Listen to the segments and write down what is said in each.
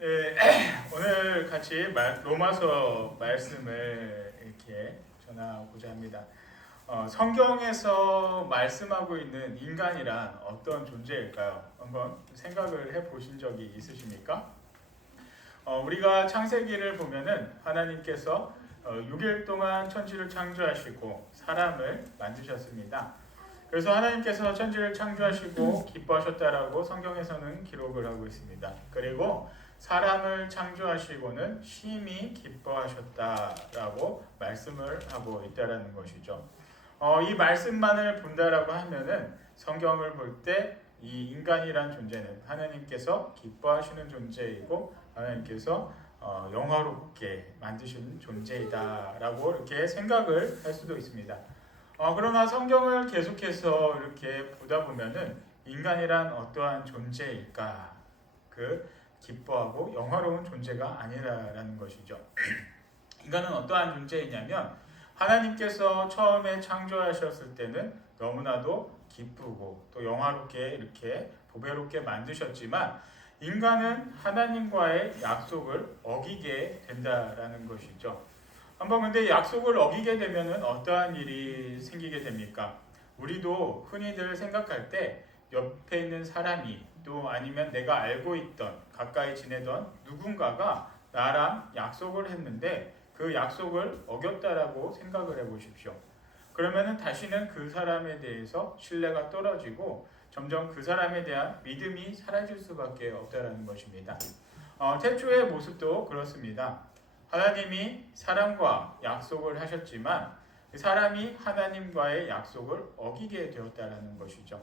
네, 오늘 같이 로마서 말씀을 이렇게 전하고자 합니다. 성경에서 말씀하고 있는 인간이란 어떤 존재일까요? 한번 생각을 해보신 적이 있으십니까? 우리가 창세기를 보면은 하나님께서 6일 동안 천지를 창조하시고 사람을 만드셨습니다. 그래서 하나님께서 천지를 창조하시고 기뻐하셨다라고 성경에서는 기록을 하고 있습니다. 그리고 사람을 창조하시고는 심히 기뻐하셨다라고 말씀을 하고 있다라는 것이죠. 이 말씀만을 본다라고 하면은 성경을 볼 때 이 인간이란 존재는 하나님께서 기뻐하시는 존재이고 하나님께서 영화롭게 만드신 존재이다라고 이렇게 생각을 할 수도 있습니다. 그러나 성경을 계속해서 이렇게 보다 보면은 인간이란 어떠한 존재일까? 기뻐하고 영화로운 존재가 아니라는 것이죠. 인간은 어떠한 존재이냐면 하나님께서 처음에 창조하셨을 때는 너무나도 기쁘고 또 영화롭게 이렇게 보배롭게 만드셨지만 인간은 하나님과의 약속을 어기게 된다라는 것이죠. 한번 근데 약속을 어기게 되면은 어떠한 일이 생기게 됩니까? 우리도 흔히들 생각할 때 옆에 있는 사람이 또 아니면 내가 알고 있던 가까이 지내던 누군가가 나랑 약속을 했는데 그 약속을 어겼다라고 생각을 해보십시오. 그러면은 다시는 그 사람에 대해서 신뢰가 떨어지고 점점 그 사람에 대한 믿음이 사라질 수밖에 없다라는 것입니다. 태초의 모습도 그렇습니다. 하나님이 사람과 약속을 하셨지만 사람이 하나님과의 약속을 어기게 되었다라는 것이죠.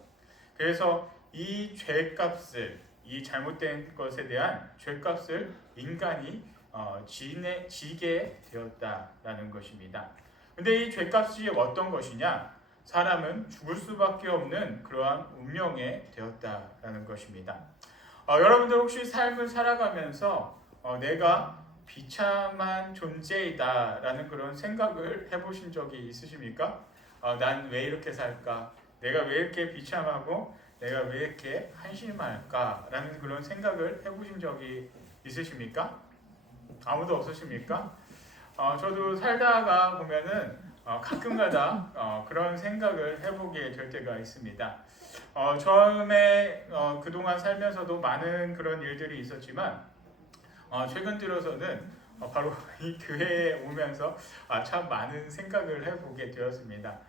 그래서 이 죄값을, 이 잘못된 것에 대한 죄값을 인간이 지게 되었다라는 것입니다. 근데 이 죄값이 어떤 것이냐? 사람은 죽을 수밖에 없는 그러한 운명에 되었다라는 것입니다. 여러분들 혹시 삶을 살아가면서 내가 비참한 존재이다라는 그런 생각을 해보신 적이 있으십니까? 난 왜 이렇게 살까? 내가 왜 이렇게 비참하고 내가 왜 이렇게 한심할까라는 그런 생각을 해보신 적이 있으십니까? 아무도 없으십니까? 저도 살다가 보면은 가끔가다 그런 생각을 해보게 될 때가 있습니다. 처음에 그동안 살면서도 많은 그런 일들이 있었지만 최근 들어서는 바로 이 교회에 오면서 참 많은 생각을 해보게 되었습니다.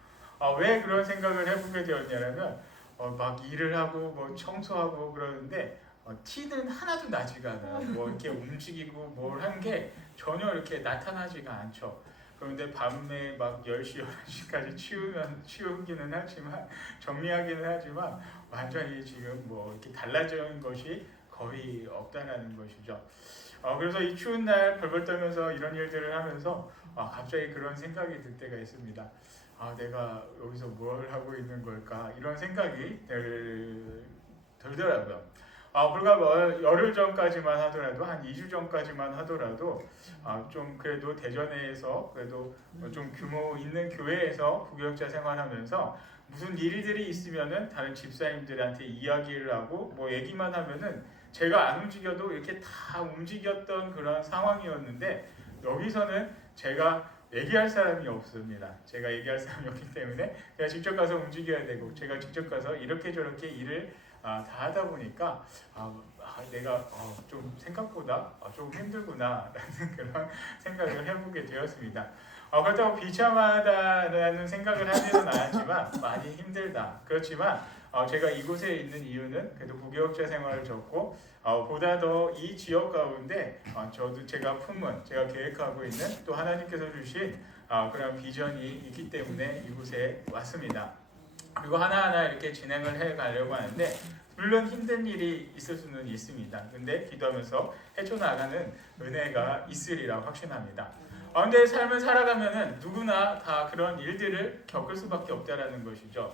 왜 그런 생각을 해보게 되었냐면 막 일을 하고 뭐 청소하고 그러는데 티는 하나도 나지가 않아요. 뭐 이렇게 움직이고 뭘 한 게 전혀 이렇게 나타나지가 않죠. 그런데 밤에 막 10시, 11시까지 치우기는 하지만 정리하기는 하지만 완전히 지금 뭐 이렇게 달라진 것이 거의 없다라는 것이죠. 그래서 이 추운 날 벌벌 떨면서 이런 일들을 하면서 갑자기 그런 생각이 들 때가 있습니다. 내가 여기서 뭘 하고 있는 걸까? 이런 생각이 들더라고요. 불과 열흘 전까지만 하더라도 한 2주 전까지만 하더라도 좀 그래도 대전에서 그래도 좀 규모 있는 교회에서 부교역자 생활하면서 무슨 일들이 있으면은 다른 집사님들한테 이야기를 하고 뭐 얘기만 하면은 제가 안 움직여도 이렇게 다 움직였던 그런 상황이었는데 여기서는 제가 얘기할 사람이 없습니다. 제가 얘기할 사람이 없기 때문에 제가 직접 가서 움직여야 되고 제가 직접 가서 이렇게 저렇게 일을 다 하다 보니까 내가 좀 생각보다 좀 힘들구나 라는 그런 생각을 해보게 되었습니다. 그렇다고 비참하다라는 생각을 하지는 않았지만 많이 힘들다. 그렇지만 제가 이곳에 있는 이유는 그래도 부교역자 생활을 접고 보다 더 이 지역 가운데 저도 제가 품은 제가 계획하고 있는 또 하나님께서 주신 그런 비전이 있기 때문에 이곳에 왔습니다. 그리고 하나하나 이렇게 진행을 해 가려고 하는데 물론 힘든 일이 있을 수는 있습니다. 근데 기도하면서 헤쳐나가는 은혜가 있으리라 확신합니다. 근데 삶을 살아가면은 누구나 다 그런 일들을 겪을 수밖에 없다라는 것이죠.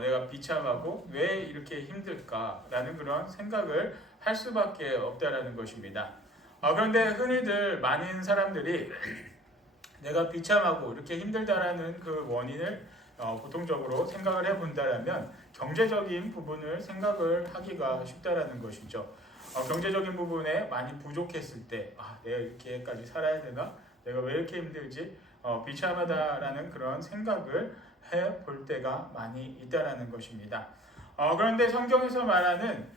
내가 비참하고 왜 이렇게 힘들까라는 그런 생각을 할 수밖에 없다라는 것입니다. 그런데 흔히들 많은 사람들이 내가 비참하고 이렇게 힘들다라는 그 원인을 보통적으로 생각을 해본다라면 경제적인 부분을 생각을 하기가 쉽다라는 것이죠. 경제적인 부분에 많이 부족했을 때 내가 이렇게까지 살아야 되나? 내가 왜 이렇게 힘들지? 비참하다라는 그런 생각을 해볼 때가 많이 있다라는 것입니다. 그런데 성경에서 말하는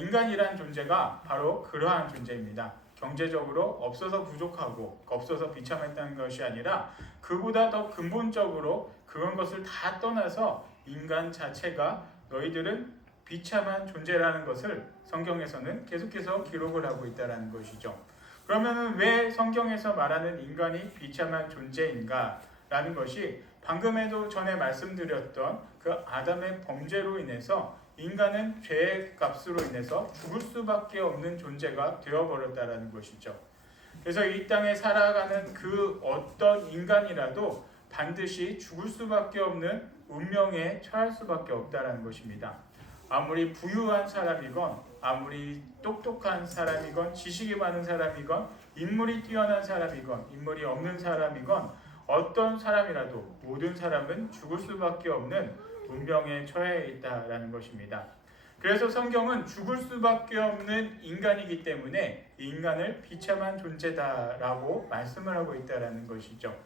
인간이란 존재가 바로 그러한 존재입니다. 경제적으로 없어서 부족하고 없어서 비참했다는 것이 아니라 그보다 더 근본적으로 그런 것을 다 떠나서 인간 자체가 너희들은 비참한 존재라는 것을 성경에서는 계속해서 기록을 하고 있다는 것이죠. 그러면 왜 성경에서 말하는 인간이 비참한 존재인가? 라는 것이 방금에도 전에 말씀드렸던 그 아담의 범죄로 인해서 인간은 죄의 값으로 인해서 죽을 수밖에 없는 존재가 되어버렸다는 것이죠. 그래서 이 땅에 살아가는 그 어떤 인간이라도 반드시 죽을 수밖에 없는 운명에 처할 수밖에 없다는 것입니다. 아무리 부유한 사람이건 아무리 똑똑한 사람이건 지식이 많은 사람이건 인물이 뛰어난 사람이건 인물이 없는 사람이건 어떤 사람이라도 모든 사람은 죽을 수밖에 없는 운명에 처해 있다라는 것입니다. 그래서 성경은 죽을 수밖에 없는 인간이기 때문에 인간을 비참한 존재다라고 말씀을 하고 있다라는 것이죠.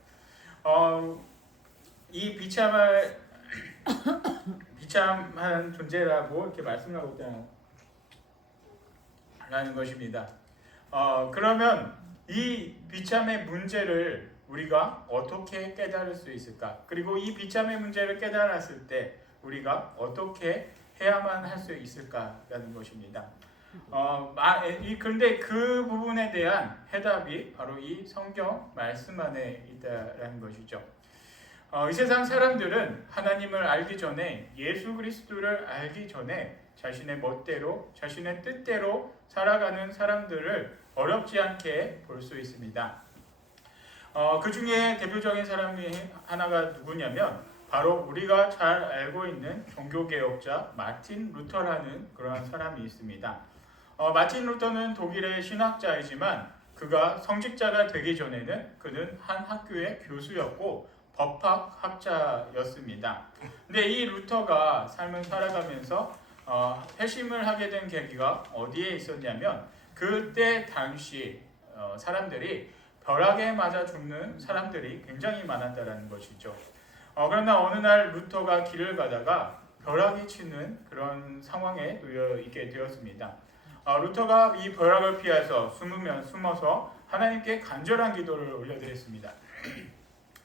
이 비참한 존재라고 이렇게 말씀하고 있다는 것입니다. 그러면 이 비참의 문제를 우리가 어떻게 깨달을 수 있을까? 그리고 이 비참의 문제를 깨달았을 때 우리가 어떻게 해야만 할 수 있을까라는 것입니다. 그런데 그 부분에 대한 해답이 바로 이 성경 말씀 안에 있다라는 것이죠. 이 세상 사람들은 하나님을 알기 전에 예수 그리스도를 알기 전에 자신의 멋대로 자신의 뜻대로 살아가는 사람들을 어렵지 않게 볼 수 있습니다. 그 중에 대표적인 사람이 하나가 누구냐면 바로 우리가 잘 알고 있는 종교개혁자 마틴 루터라는 그러한 사람이 있습니다. 마틴 루터는 독일의 신학자이지만 그가 성직자가 되기 전에는 그는 한 학교의 교수였고 법학학자였습니다. 근데 이 루터가 삶을 살아가면서 회심을 하게 된 계기가 어디에 있었냐면 그때 당시 사람들이 벼락에 맞아 죽는 사람들이 굉장히 많았다는 것이죠. 그러나 어느 날 루터가 길을 가다가 벼락이 치는 그런 상황에 놓여 있게 되었습니다. 루터가 이 벼락을 피해서 숨어서 하나님께 간절한 기도를 올려드렸습니다.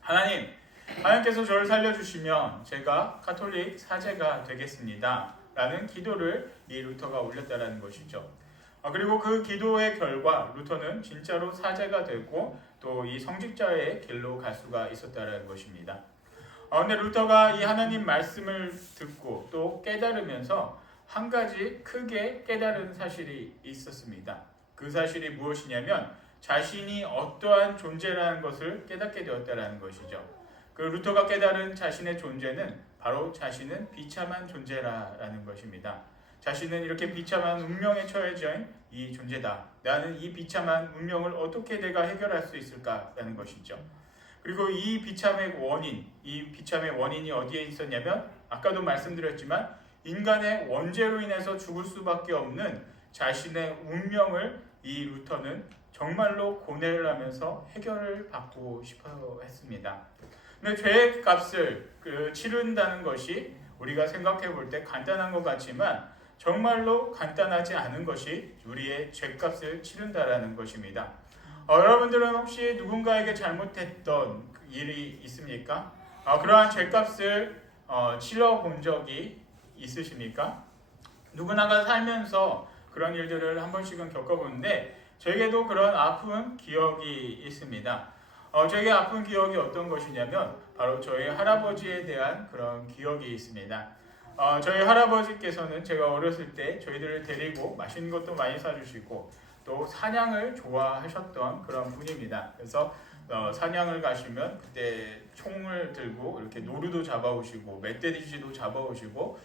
하나님께서 저를 살려주시면 제가 가톨릭 사제가 되겠습니다. 라는 기도를 이 루터가 올렸다는 것이죠. 그리고 그 기도의 결과 루터는 진짜로 사제가 되고 또 이 성직자의 길로 갈 수가 있었다는 것입니다. 그런데 루터가 이 하나님 말씀을 듣고 또 깨달으면서 한 가지 크게 깨달은 사실이 있었습니다. 그 사실이 무엇이냐면 자신이 어떠한 존재라는 것을 깨닫게 되었다는 것이죠. 그 루터가 깨달은 자신의 존재는 바로 자신은 비참한 존재라는 것입니다. 자신은 이렇게 비참한 운명에 처해져 있는 이 존재다. 나는 이 비참한 운명을 어떻게 내가 해결할 수 있을까라는 것이죠. 그리고 이 비참의 원인이 어디에 있었냐면 아까도 말씀드렸지만 인간의 원죄로 인해서 죽을 수밖에 없는 자신의 운명을 이 루터는 정말로 고뇌를 하면서 해결을 받고 싶어 했습니다. 근데 죄의 값을 치른다는 것이 우리가 생각해 볼 때 간단한 것 같지만 정말로 간단하지 않은 것이 우리의 죄값을 치른다라는 것입니다. 여러분들은 혹시 누군가에게 잘못했던 일이 있습니까? 그러한 죄값을 치러본 적이 있으십니까? 누구나가 살면서 그런 일들을 한 번씩은 겪어보는데 저에게도 그런 아픈 기억이 있습니다. 저에게 아픈 기억이 어떤 것이냐면 바로 저희 할아버지에 대한 그런 기억이 있습니다. 저희 할아버지께서는 제가 어렸을 때 저희들을 데리고 맛있는 것도 많이 사주시고 또 사냥을 좋아하셨던 그런 분입니다. 그래서 사냥을 가시면 그때 총을 들고 이렇게 노루도 잡아오시고 멧돼지도 잡아오시고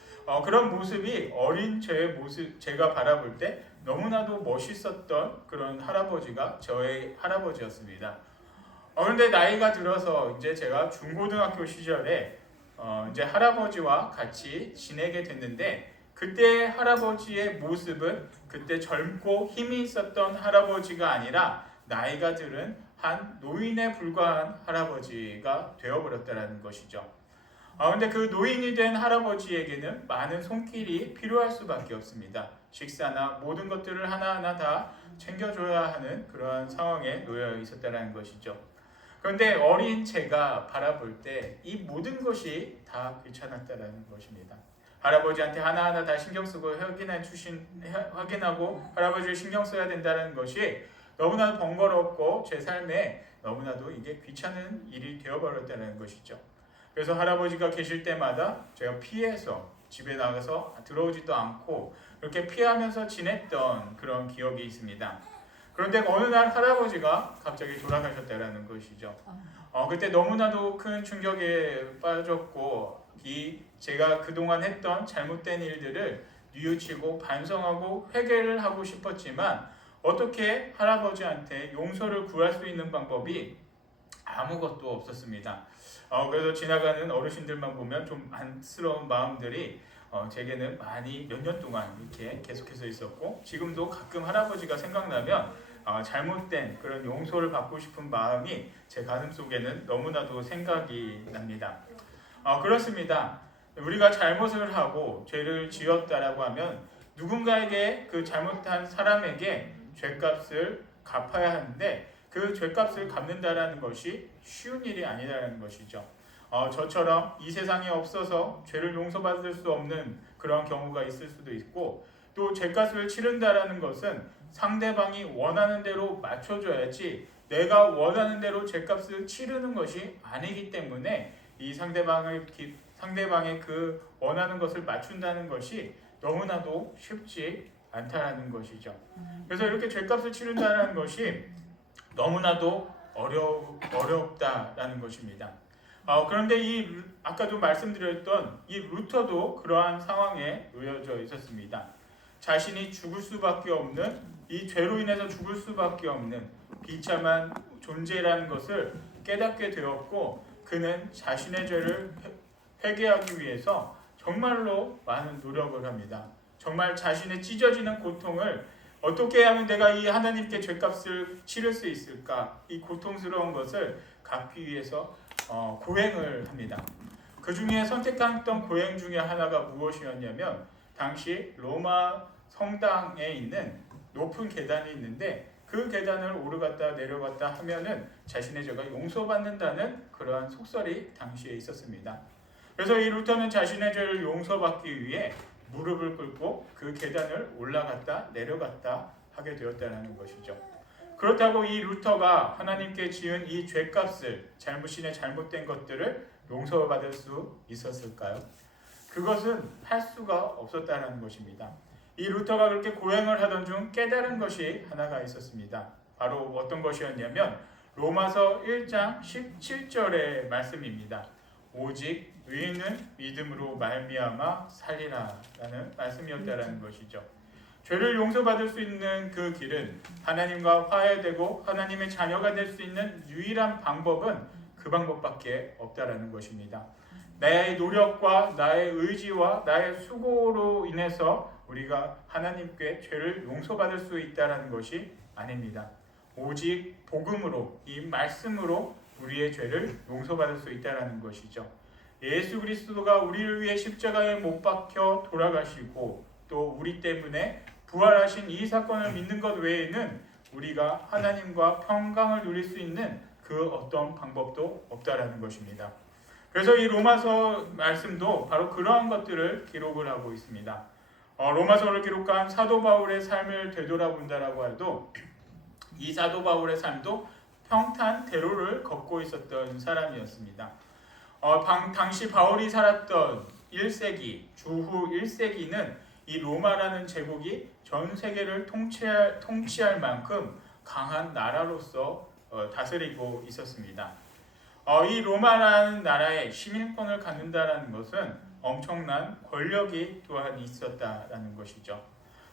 그런 모습이 어린 제가 바라볼 때 너무나도 멋있었던 그런 할아버지가 저의 할아버지였습니다. 그런데 나이가 들어서 이제 제가 중고등학교 시절에 이제 할아버지와 같이 지내게 됐는데 그때 할아버지의 모습은 그때 젊고 힘이 있었던 할아버지가 아니라 나이가 들은 한 노인에 불과한 할아버지가 되어버렸다는 것이죠. 근데 그 노인이 된 할아버지에게는 많은 손길이 필요할 수밖에 없습니다. 식사나 모든 것들을 하나하나 다 챙겨줘야 하는 그러한 상황에 놓여 있었다는 것이죠. 그런데 어린 제가 바라볼 때 이 모든 것이 다 귀찮았다는 것입니다. 할아버지한테 하나하나 다 신경 쓰고 확인하고 할아버지를 신경 써야 된다는 것이 너무나도 번거롭고 제 삶에 너무나도 이게 귀찮은 일이 되어버렸다는 것이죠. 그래서 할아버지가 계실 때마다 제가 피해서 집에 나가서 들어오지도 않고 그렇게 피하면서 지냈던 그런 기억이 있습니다. 그런데 어느 날 할아버지가 갑자기 돌아가셨다는 것이죠. 그때 너무나도 큰 충격에 빠졌고 제가 그동안 했던 잘못된 일들을 뉘우치고 반성하고 회개를 하고 싶었지만 어떻게 할아버지한테 용서를 구할 수 있는 방법이 아무것도 없었습니다. 그래서 지나가는 어르신들만 보면 좀 안쓰러운 마음들이 제게는 많이 몇 년 동안 이렇게 계속해서 있었고 지금도 가끔 할아버지가 생각나면 잘못된 그런 용서를 받고 싶은 마음이 제 가슴 속에는 너무나도 생각이 납니다. 그렇습니다. 우리가 잘못을 하고 죄를 지었다라고 하면 누군가에게 그 잘못한 사람에게 죄값을 갚아야 하는데 그 죄값을 갚는다라는 것이 쉬운 일이 아니라는 것이죠. 저처럼 이 세상에 없어서 죄를 용서받을 수 없는 그런 경우가 있을 수도 있고 또 죄값을 치른다라는 것은 상대방이 원하는 대로 맞춰줘야지 내가 원하는 대로 죄값을 치르는 것이 아니기 때문에 이 상대방의 그 원하는 것을 맞춘다는 것이 너무나도 쉽지 않다라는 것이죠. 그래서 이렇게 죄값을 치른다는 것이 너무나도 어렵다라는 것입니다. 그런데 아까도 말씀드렸던 이 루터도 그러한 상황에 놓여져 있었습니다. 자신이 죽을 수밖에 없는 이 죄로 인해서 죽을 수밖에 없는 비참한 존재라는 것을 깨닫게 되었고 그는 자신의 죄를 회개하기 위해서 정말로 많은 노력을 합니다. 정말 자신의 찢어지는 고통을 어떻게 하면 내가 이 하나님께 죄값을 치를 수 있을까? 이 고통스러운 것을 갚기 위해서 고행을 합니다. 그 중에 선택했던 고행 중에 하나가 무엇이었냐면 당시 로마 성당에 있는 높은 계단이 있는데 그 계단을 오르갔다 내려갔다 하면은 자신의 죄가 용서받는다는 그러한 속설이 당시에 있었습니다. 그래서 이 루터는 자신의 죄를 용서받기 위해 무릎을 꿇고 그 계단을 올라갔다 내려갔다 하게 되었다는 것이죠. 그렇다고 이 루터가 하나님께 지은 이 죄값을 잘못된 것들을 용서받을 수 있었을까요? 그것은 할 수가 없었다는 것입니다. 이 루터가 그렇게 고행을 하던 중 깨달은 것이 하나가 있었습니다. 바로 어떤 것이었냐면 로마서 1장 17절의 말씀입니다. 오직 의인은 믿음으로 말미암아 살리라 라는 말씀이었다라는 것이죠. 죄를 용서받을 수 있는 그 길은 하나님과 화해되고 하나님의 자녀가 될 수 있는 유일한 방법은 그 방법밖에 없다라는 것입니다. 나의 노력과 나의 의지와 나의 수고로 인해서 우리가 하나님께 죄를 용서받을 수 있다라는 것이 아닙니다. 오직 복음으로 이 말씀으로 우리의 죄를 용서받을 수 있다라는 것이죠. 예수 그리스도가 우리를 위해 십자가에 못 박혀 돌아가시고 또 우리 때문에 부활하신 이 사건을 믿는 것 외에는 우리가 하나님과 평강을 누릴 수 있는 그 어떤 방법도 없다라는 것입니다. 그래서 이 로마서 말씀도 바로 그러한 것들을 기록을 하고 있습니다. 로마서를 기록한 사도 바울의 삶을 되돌아본다라고 해도 이 사도 바울의 삶도 평탄대로를 걷고 있었던 사람이었습니다. 당시 바울이 살았던 1세기, 주후 1세기는 이 로마라는 제국이 전 세계를 통치할 만큼 강한 나라로서 다스리고 있었습니다. 이 로마라는 나라에 시민권을 갖는다라는 것은 엄청난 권력이 또한 있었다라는 것이죠.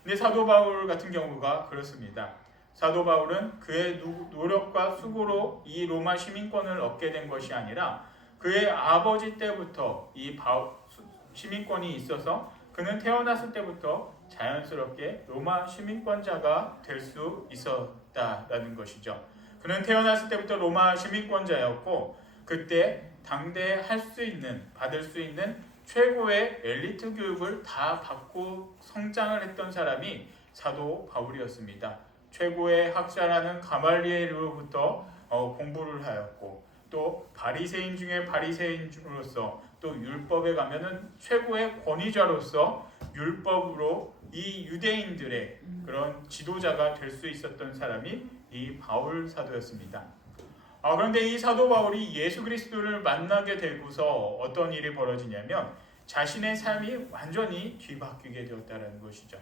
근데 사도 바울 같은 경우가 그렇습니다. 사도 바울은 그의 노력과 수고로 이 로마 시민권을 얻게 된 것이 아니라 그의 아버지 때부터 이 시민권이 있어서 그는 태어났을 때부터 자연스럽게 로마 시민권자가 될 수 있었다라는 것이죠. 그는 태어났을 때부터 로마 시민권자였고 그때 당대에 받을 수 있는 최고의 엘리트 교육을 다 받고 성장을 했던 사람이 사도 바울이었습니다. 최고의 학자라는 가말리엘로부터 공부를 하였고 또 바리새인 중에 바리새인으로서 또 율법에 가면은 최고의 권위자로서 율법으로 이 유대인들의 그런 지도자가 될 수 있었던 사람이 이 바울 사도였습니다. 그런데 이 사도 바울이 예수 그리스도를 만나게 되고서 어떤 일이 벌어지냐면 자신의 삶이 완전히 뒤바뀌게 되었다는 것이죠.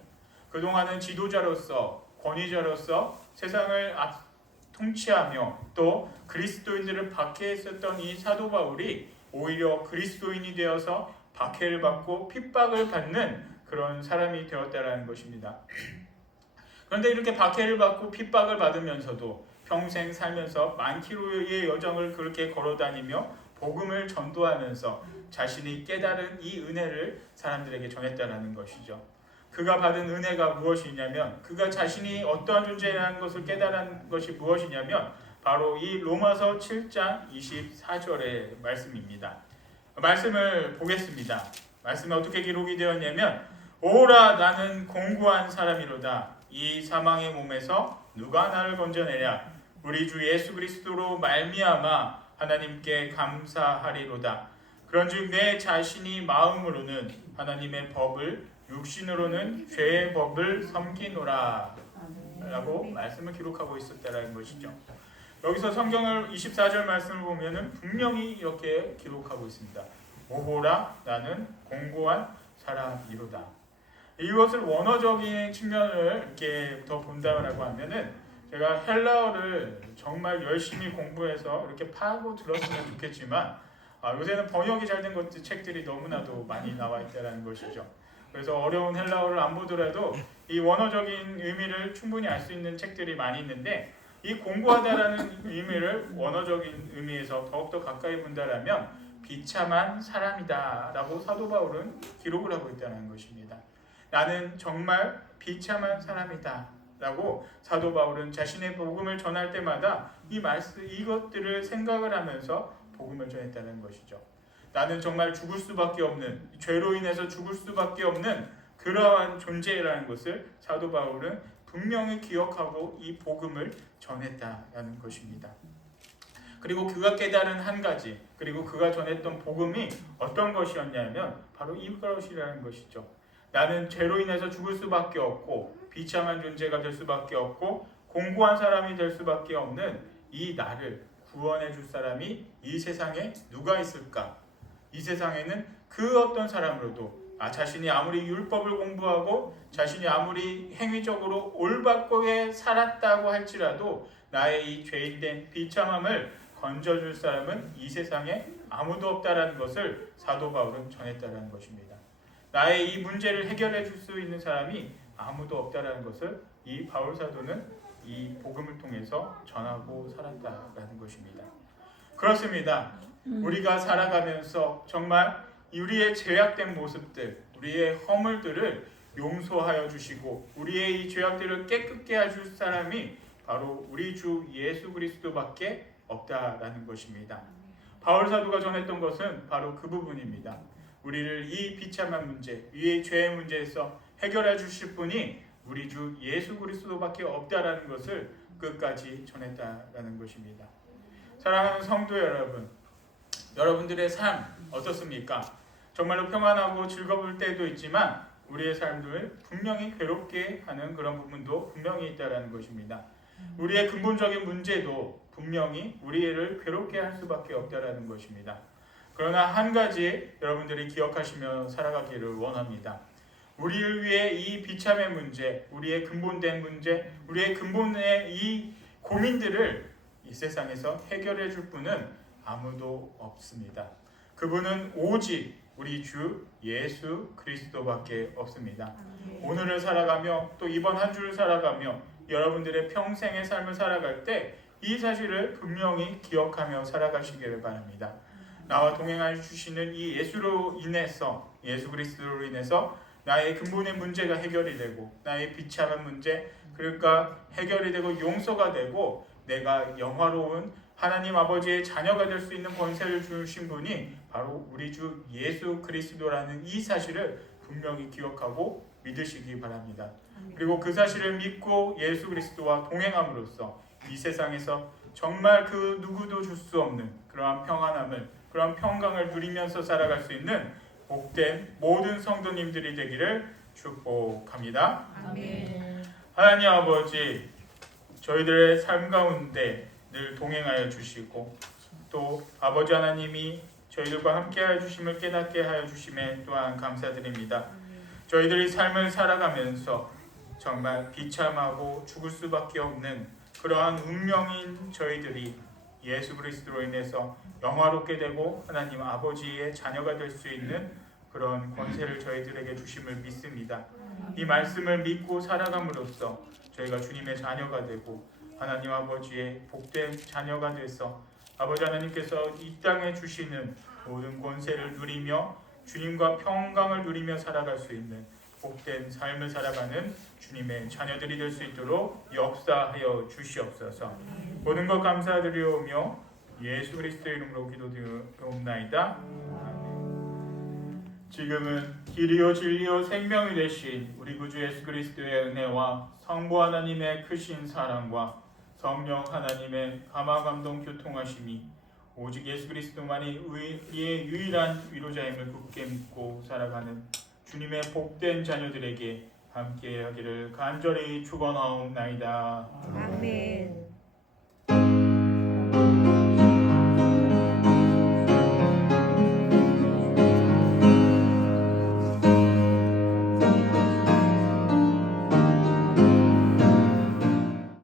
그동안은 지도자로서 권위자로서 세상을 통치하며 또 그리스도인들을 박해했었던 이 사도 바울이 오히려 그리스도인이 되어서 박해를 받고 핍박을 받는 그런 사람이 되었다는 것입니다. 그런데 이렇게 박해를 받고 핍박을 받으면서도 평생 살면서 만 킬로의 여정을 그렇게 걸어다니며 복음을 전도하면서 자신이 깨달은 이 은혜를 사람들에게 전했다는 것이죠. 그가 받은 은혜가 무엇이냐면 그가 자신이 어떠한 존재라는 것을 깨달은 것이 무엇이냐면 바로 이 로마서 7장 24절의 말씀입니다. 말씀을 보겠습니다. 말씀에 어떻게 기록이 되었냐면 오라 나는 공고한 사람이로다. 이 사망의 몸에서 누가 나를 건져내랴. 우리 주 예수 그리스도로 말미암아 하나님께 감사하리로다. 그런즉 내 자신이 마음으로는 하나님의 법을 육신으로는 죄의 법을 섬기노라 라고 말씀을 기록하고 있었다는 것이죠. 여기서 성경을 24절 말씀을 보면은 분명히 이렇게 기록하고 있습니다. 오호라 나는 공고한 사람이로다. 이것을 원어적인 측면을 이렇게 더 본다라고 하면은 제가 헬라어를 정말 열심히 공부해서 이렇게 파고 들었으면 좋겠지만 요새는 번역이 잘 된 것들 책들이 너무나도 많이 나와 있다는 것이죠. 그래서 어려운 헬라어를 안 보더라도 이 원어적인 의미를 충분히 알 수 있는 책들이 많이 있는데 이 공고하다라는 의미를 원어적인 의미에서 더욱더 가까이 본다라면 비참한 사람이다 라고 사도 바울은 기록을 하고 있다는 것입니다. 나는 정말 비참한 사람이다 라고 사도 바울은 자신의 복음을 전할 때마다 이것들을 생각을 하면서 복음을 전했다는 것이죠. 나는 정말 죽을 수밖에 없는, 죄로 인해서 죽을 수밖에 없는 그러한 존재라는 것을 사도 바울은 분명히 기억하고 이 복음을 전했다라는 것입니다. 그리고 그가 깨달은 한 가지, 그리고 그가 전했던 복음이 어떤 것이었냐면 바로 이것이라는 것이죠. 나는 죄로 인해서 죽을 수밖에 없고 비참한 존재가 될 수밖에 없고 공고한 사람이 될 수밖에 없는 이 나를 구원해 줄 사람이 이 세상에 누가 있을까? 이 세상에는 그 어떤 사람으로도 자신이 아무리 율법을 공부하고 자신이 아무리 행위적으로 올바르게 살았다고 할지라도 나의 이 죄인된 비참함을 건져줄 사람은 이 세상에 아무도 없다라는 것을 사도 바울은 전했다는 것입니다. 나의 이 문제를 해결해 줄 수 있는 사람이 아무도 없다라는 것을 이 바울 사도는 이 복음을 통해서 전하고 살았다라는 것입니다. 그렇습니다. 우리가 살아가면서 정말 우리의 죄악된 모습들, 우리의 허물들을 용서하여 주시고 우리의 이 죄악들을 깨끗게 해줄 사람이 바로 우리 주 예수 그리스도밖에 없다라는 것입니다. 바울 사도가 전했던 것은 바로 그 부분입니다. 우리를 이 비참한 문제, 이 죄의 문제에서 해결해 주실 분이 우리 주 예수 그리스도밖에 없다라는 것을 끝까지 전했다라는 것입니다. 사랑하는 성도 여러분, 여러분들의 삶 어떻습니까? 정말로 평안하고 즐거울 때도 있지만 우리의 삶을 분명히 괴롭게 하는 그런 부분도 분명히 있다라는 것입니다. 우리의 근본적인 문제도 분명히 우리를 괴롭게 할 수밖에 없다라는 것입니다. 그러나 한 가지 여러분들이 기억하시며 살아가기를 원합니다. 우리를 위해 이 비참의 문제, 우리의 근본된 문제, 우리의 근본의 이 고민들을 이 세상에서 해결해 줄 분은 아무도 없습니다. 그분은 오직 우리 주 예수 그리스도밖에 없습니다. 오늘을 살아가며 또 이번 한 주를 살아가며 여러분들의 평생의 삶을 살아갈 때 이 사실을 분명히 기억하며 살아가시기를 바랍니다. 나와 동행해 주시는 이 예수로 인해서, 예수 그리스도로 인해서 나의 근본의 문제가 해결이 되고 나의 비참한 문제 그러니까 해결이 되고 용서가 되고 내가 영화로운 하나님 아버지의 자녀가 될 수 있는 권세를 주신 분이 바로 우리 주 예수 그리스도라는 이 사실을 분명히 기억하고 믿으시기 바랍니다. 그리고 그 사실을 믿고 예수 그리스도와 동행함으로써 이 세상에서 정말 그 누구도 줄 수 없는 그러한 평안함을 그러한 평강을 누리면서 살아갈 수 있는 복된 모든 성도님들이 되기를 축복합니다. 아멘. 하나님 아버지, 저희들의 삶 가운데 늘 동행하여 주시고 또 아버지 하나님이 저희들과 함께하여 주심을 깨닫게 하여 주심에 또한 감사드립니다. 저희들이 삶을 살아가면서 정말 비참하고 죽을 수밖에 없는 그러한 운명인 저희들이 예수 그리스도로 인해서 영화롭게 되고 하나님 아버지의 자녀가 될 수 있는 그런 권세를 저희들에게 주심을 믿습니다. 이 말씀을 믿고 살아감으로써 저희가 주님의 자녀가 되고 하나님 아버지의 복된 자녀가 돼서 아버지 하나님께서 이 땅에 주시는 모든 권세를 누리며 주님과 평강을 누리며 살아갈 수 있는 복된 삶을 살아가는 주님의 자녀들이 될 수 있도록 역사하여 주시옵소서. 모든 것 감사드리오며 예수 그리스도의 이름으로 기도드리옵나이다. 아멘. 지금은 길이요 진리요 생명이 되신 우리 구주 예수 그리스도의 은혜와 성부 하나님의 크신 사랑과 성령 하나님의 감화 감동 교통하심이 오직 예수 그리스도만이 우리의 유일한 위로자임을 굳게 믿고 살아가는 주님의 복된 자녀들에게 함께하기를 간절히 축원하옵나이다. 아멘.